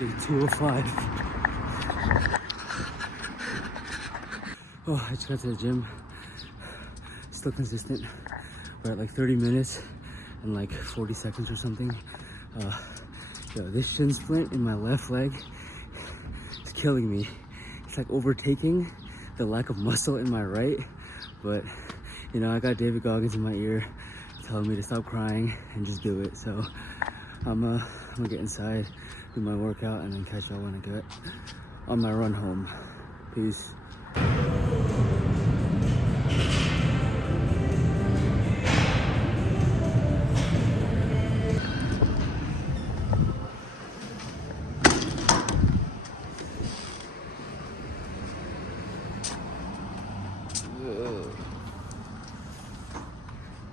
Day 205. Oh, I just got to the gym. Still consistent. We're at like 30 minutes and like 40 seconds or something. Yo, this shin splint in my left leg is killing me. It's like overtaking the lack of muscle in my right. But you know, I got David Goggins in my ear telling me to stop crying and just do it. So I'm gonna get inside, do my workout, and then catch y'all when I get on my run home. Peace.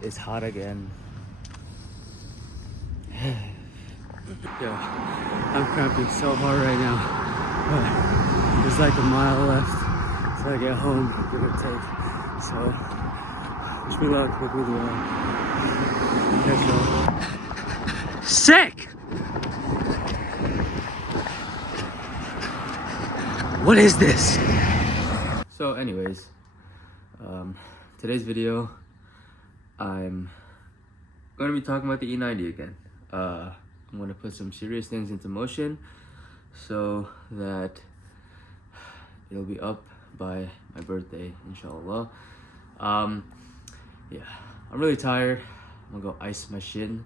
It's hot again. Yo, I'm cramping so hard right now. There's like a mile left till I get home, give or take. So, wish me luck, hope we do well. Catch y'all. Sick! What is this? So anyways, today's video, I'm going to be talking about the E90 again. I'm going to put some serious things into motion so that it'll be up by my birthday, inshallah. Yeah, I'm really tired. I'm gonna go ice my shin,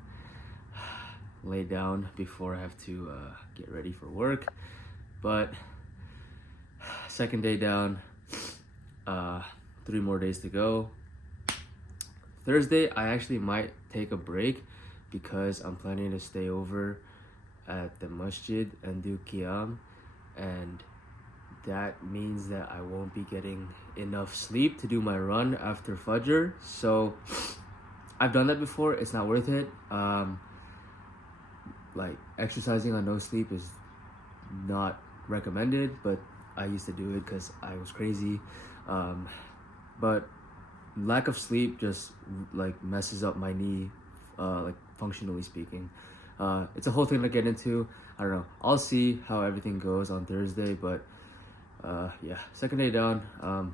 lay down before I have to get ready for work. But second day down, 3 more days to go. Thursday, I actually might take a break because I'm planning to stay over at the masjid and do qiyam, and that means that I won't be getting enough sleep to do my run after Fajr. So I've done that before, it's not worth it. Like exercising on no sleep is not recommended, but I used to do it because I was crazy. But lack of sleep just like messes up my knee, like functionally speaking. It's a whole thing to get into. I don't know, I'll see how everything goes on Thursday, but yeah, second day down.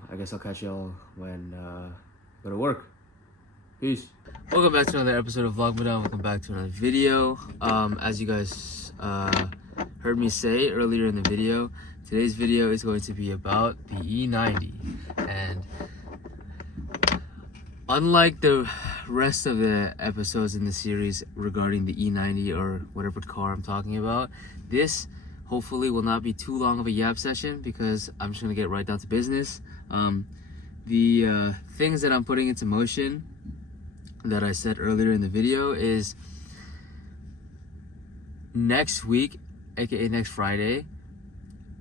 I guess I'll catch y'all when I go to work. Peace. Welcome back to another episode of Vlogmadan. Welcome back to another video. As you guys heard me say earlier in the video, today's video is going to be about the E90. And unlike the rest of the episodes in the series regarding the E90 or whatever car I'm talking about, this hopefully will not be too long of a yap session because I'm just going to get right down to business. The things that I'm putting into motion that I said earlier in the video is next week, aka next Friday,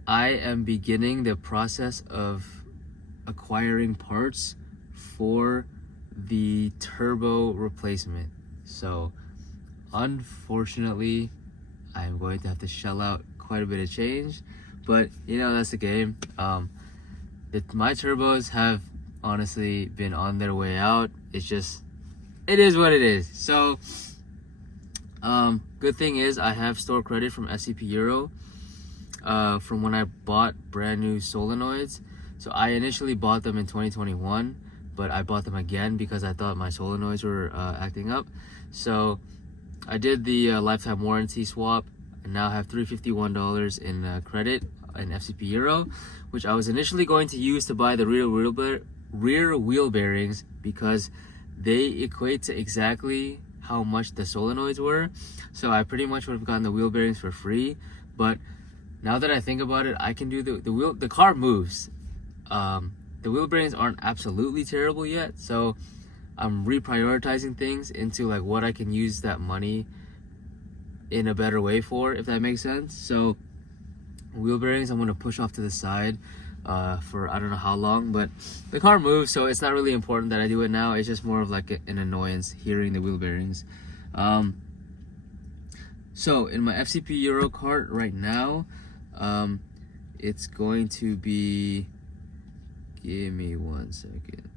I am beginning the process of acquiring parts for the turbo replacement. So unfortunately, I'm going to have to shell out quite a bit of change, but you know, that's the game. My turbos have honestly been on their way out. It's just, it is what it is. So good thing is I have store credit from SCP Euro from when I bought brand new solenoids. So I initially bought them in 2021, but I bought them again because I thought my solenoids were acting up. So I did the lifetime warranty swap and now have $351 in credit in FCP Euro, which I was initially going to use to buy the rear wheel bearings because they equate to exactly how much the solenoids were. So I pretty much would have gotten the wheel bearings for free. But now that I think about it, I can do the car moves. The wheel bearings aren't absolutely terrible yet, so I'm reprioritizing things into like what I can use that money in a better way for, if that makes sense. So wheel bearings I'm going to push off to the side for I don't know how long, but the car moves, so it's not really important that I do it now. It's just more of like an annoyance hearing the wheel bearings. So in my FCP Euro cart right now, it's going to be, give me 1 second.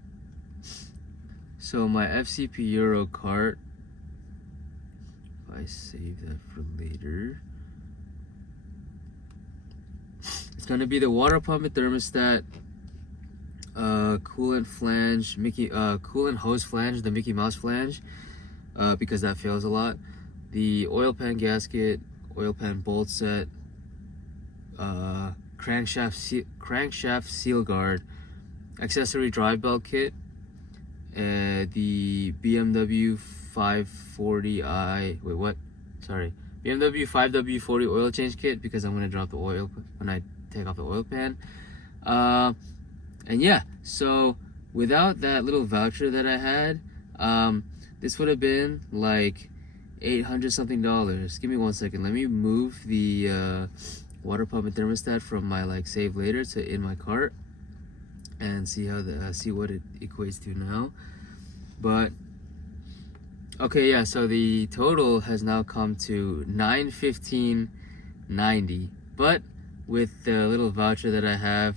So my FCP Euro cart, if I save that for later, gonna be the water pump and thermostat, coolant flange, coolant hose flange, the Mickey Mouse flange, because that fails a lot. The oil pan gasket, oil pan bolt set, crankshaft seal guard, accessory drive belt kit, the BMW 540i. Wait, what? Sorry. BMW 5W40 oil change kit, because I'm gonna drop the oil when I take off the oil pan. And yeah, so without that little voucher that I had, this would have been like $800 something. Give me 1 second. Let me move the water pump and thermostat from my like save later to in my cart and see how see what it equates to now. But okay, yeah, so the total has now come to $915.90, but with the little voucher that I have,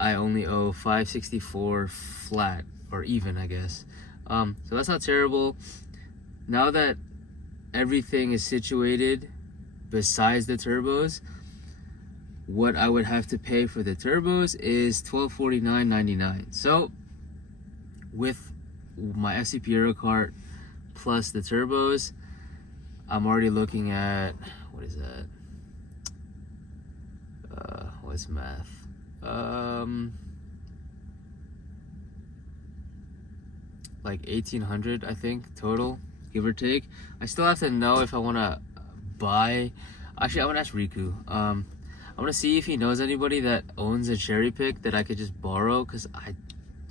I only owe $564 flat, or even, I guess. So that's not terrible. Now that everything is situated besides the turbos, what I would have to pay for the turbos is $1249.99. So with my SCP Euro cart plus the turbos, I'm already looking at, what is that? What's math? Like 1,800, I think, total, give or take. I still have to know if I want to buy. Actually, I want to ask Riku. I want to see if he knows anybody that owns a cherry pick that I could just borrow, because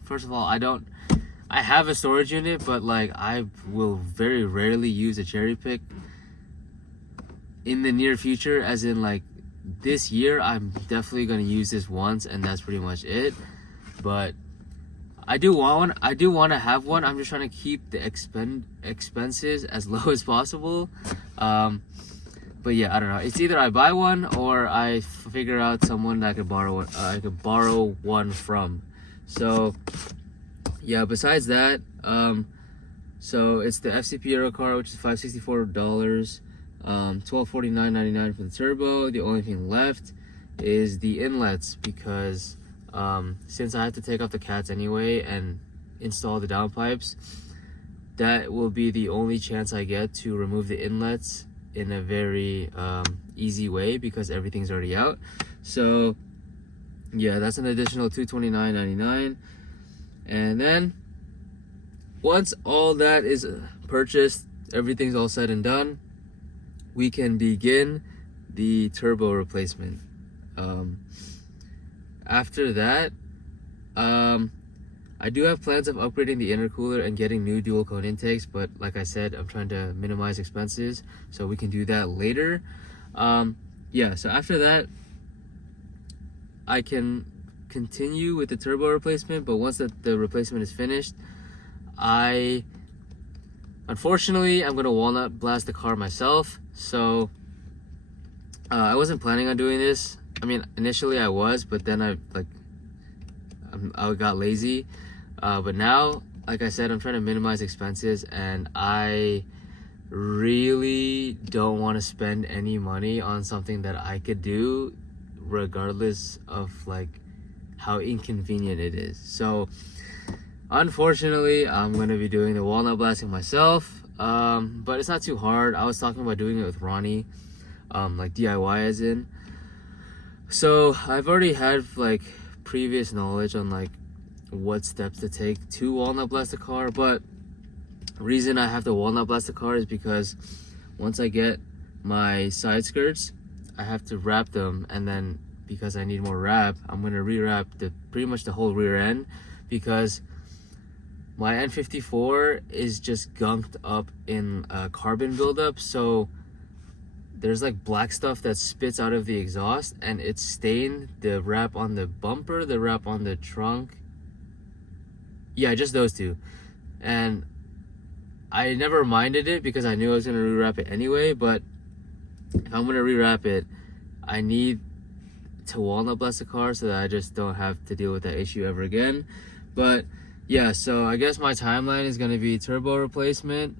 first of all, I have a storage unit, but like I will very rarely use a cherry pick in the near future, as in like this year I'm definitely going to use this once, and that's pretty much it. But I do want to have one. I'm just trying to keep the expenses as low as possible. But yeah, I don't know. It's either I buy one or I figure out someone that I could borrow one from. So yeah, besides that, so it's the FCP Euro card, which is $564, $1249.99 for the turbo. The only thing left is the inlets, because since I have to take off the cats anyway and install the downpipes, that will be the only chance I get to remove the inlets in a very easy way, because everything's already out. So yeah, that's an additional $229.99. And then once all that is purchased, everything's all said and done, we can begin the turbo replacement. After that, I do have plans of upgrading the intercooler and getting new dual cone intakes, but like I said, I'm trying to minimize expenses, so we can do that later. Yeah, so after that, I can continue with the turbo replacement, but once the replacement is finished, unfortunately, I'm gonna walnut blast the car myself. So I wasn't planning on doing this. I mean, initially I was, but then I got lazy. But now, like I said, I'm trying to minimize expenses, and I really don't want to spend any money on something that I could do regardless of like how inconvenient it is. So unfortunately, I'm going to be doing the walnut blasting myself, but it's not too hard. I was talking about doing it with Ronnie, like DIY as in. So I've already had like previous knowledge on like what steps to take to walnut blast the car, but the reason I have to walnut blast the car is because once I get my side skirts, I have to wrap them, and then because I need more wrap, I'm gonna rewrap pretty much the whole rear end, because my N54 is just gunked up in carbon buildup. So there's like black stuff that spits out of the exhaust, and it's stained the wrap on the bumper, the wrap on the trunk. Yeah, just those two. And I never minded it because I knew I was gonna rewrap it anyway, but if I'm gonna rewrap it, I need to walnut blast the car so that I just don't have to deal with that issue ever again. But yeah, so I guess my timeline is gonna be turbo replacement,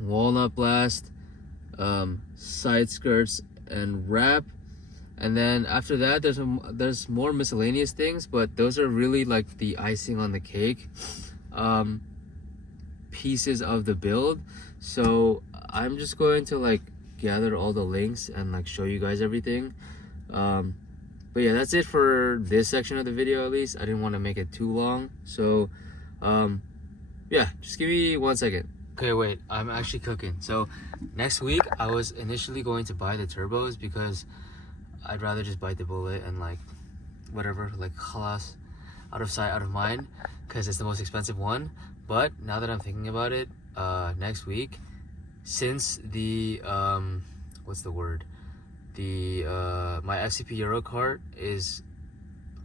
walnut blast, side skirts and wrap, And then after that, there's more miscellaneous things, but those are really like the icing on the cake pieces of the build. So I'm just going to like gather all the links and like show you guys everything. But yeah, that's it for this section of the video. At least I didn't want to make it too long, so yeah, just give me 1 second. Okay, wait, I'm actually cooking. So next week I was initially going to buy the turbos because I'd rather just bite the bullet and like whatever, like khalas, out of sight, out of mind, because it's the most expensive one. But now that I'm thinking about it, next week, since the what's the word, the my FCP Euro cart is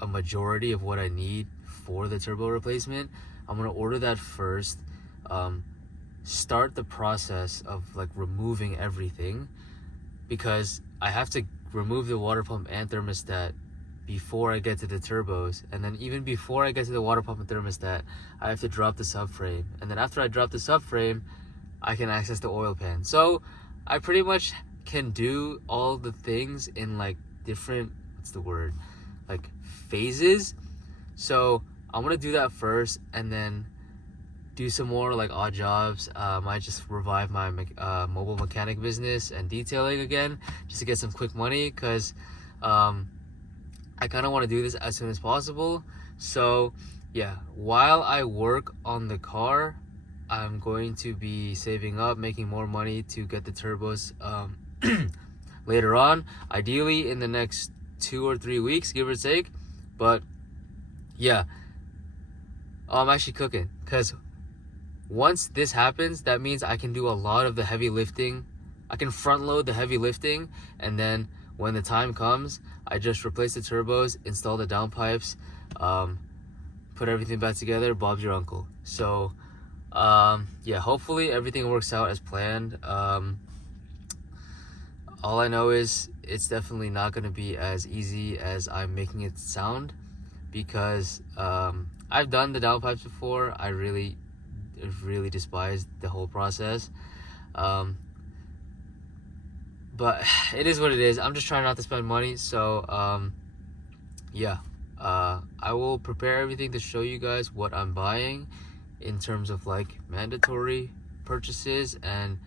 a majority of what I need for the turbo replacement, I'm gonna order that first, start the process of like removing everything, because I have to remove the water pump and thermostat before I get to the turbos, and then even before I get to the water pump and thermostat, I have to drop the subframe, and then after I drop the subframe, I can access the oil pan. So I pretty much can do all the things in like different, what's the word, like phases. So I'm gonna do that first, and then do some more like odd jobs. Might just revive my mobile mechanic business and detailing again, just to get some quick money, because I kind of want to do this as soon as possible. So yeah, while I work on the car, I'm going to be saving up, making more money to get the turbos later on, ideally in the next 2 or 3 weeks, give or take. But yeah, I'm actually cooking, because once this happens, that means I can do a lot of the heavy lifting. I can front load the heavy lifting, and then when the time comes, I just replace the turbos, install the downpipes, put everything back together, Bob's your uncle. So yeah, hopefully everything works out as planned. All I know is it's definitely not going to be as easy as I'm making it sound, because I've done the downpipes before. I really despised the whole process, but it is what it is. I'm just trying not to spend money. So yeah, I will prepare everything to show you guys what I'm buying in terms of like mandatory purchases and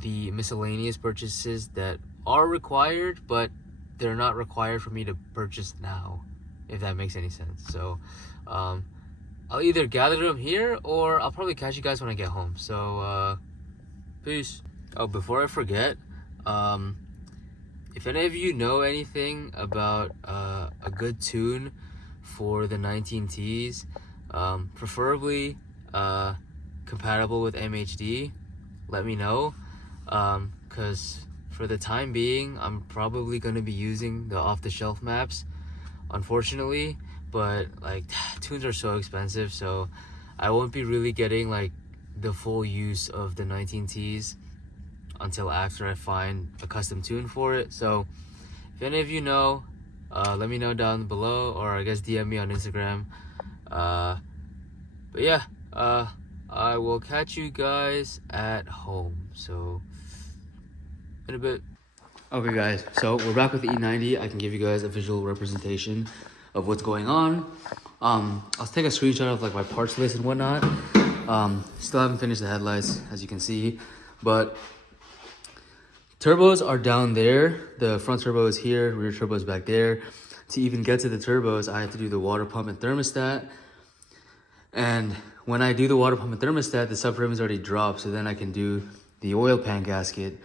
the miscellaneous purchases that are required, but they're not required for me to purchase now, if that makes any sense. So I'll either gather them here, or I'll probably catch you guys when I get home. So peace. Oh, before I forget, if any of you know anything about a good tune for the 19Ts, preferably compatible with MHD, let me know, because for the time being, I'm probably going to be using the off-the-shelf maps, unfortunately. But like, tunes are so expensive, so I won't be really getting like the full use of the 19Ts until after I find a custom tune for it. So if any of you know, let me know down below, or I guess DM me on Instagram. But yeah, I will catch you guys at home. So in a bit. Okay guys, so we're back with the E90. I can give you guys a visual representation of what's going on. I'll take a screenshot of like my parts list and whatnot. Still haven't finished the headlights, as you can see, but turbos are down there. The front turbo is here, rear turbo is back there. To even get to the turbos, I have to do the water pump and thermostat. And when I do the water pump and thermostat, the subframe is already dropped, so then I can do the oil pan gasket.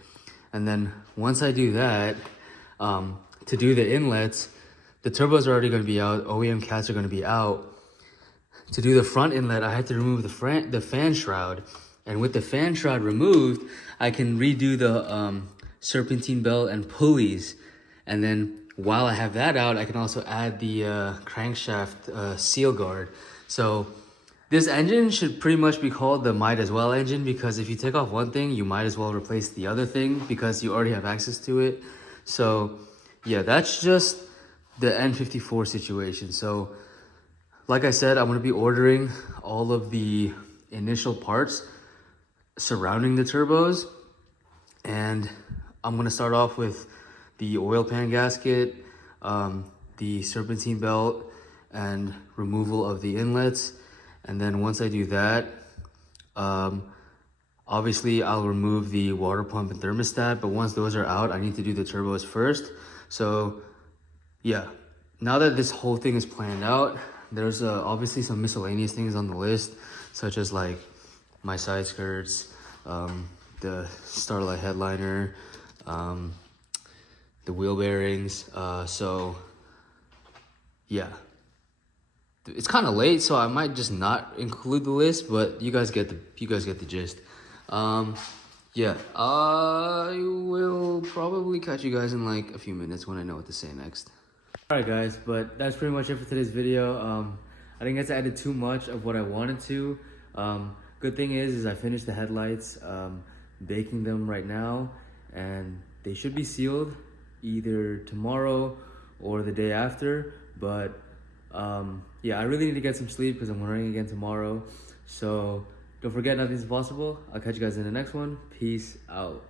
And then once I do that, to do the inlets, the turbos are already going to be out, OEM cats are going to be out. To do the front inlet, I have to remove the fan shroud. And with the fan shroud removed, I can redo the serpentine belt and pulleys. And then while I have that out, I can also add the crankshaft seal guard. So this engine should pretty much be called the might as well engine, because if you take off one thing, you might as well replace the other thing, because you already have access to it. So yeah, that's just the N54 situation. So like I said, I'm going to be ordering all of the initial parts surrounding the turbos, and I'm going to start off with the oil pan gasket, the serpentine belt, and removal of the inlets. And then once I do that, obviously I'll remove the water pump and thermostat, but once those are out, I need to do the turbos first. So yeah, now that this whole thing is planned out, there's obviously some miscellaneous things on the list, such as like my side skirts, the Starlight headliner, the wheel bearings. So yeah, it's kind of late, so I might just not include the list, but you guys get the gist. Yeah, I will probably catch you guys in like a few minutes when I know what to say next. Alright guys, but that's pretty much it for today's video. I didn't get to edit too much of what I wanted to. Good thing is I finished the headlights, baking them right now, and they should be sealed either tomorrow or the day after. But yeah, I really need to get some sleep because I'm running again tomorrow. So don't forget, nothing's impossible. I'll catch you guys in the next one. Peace out.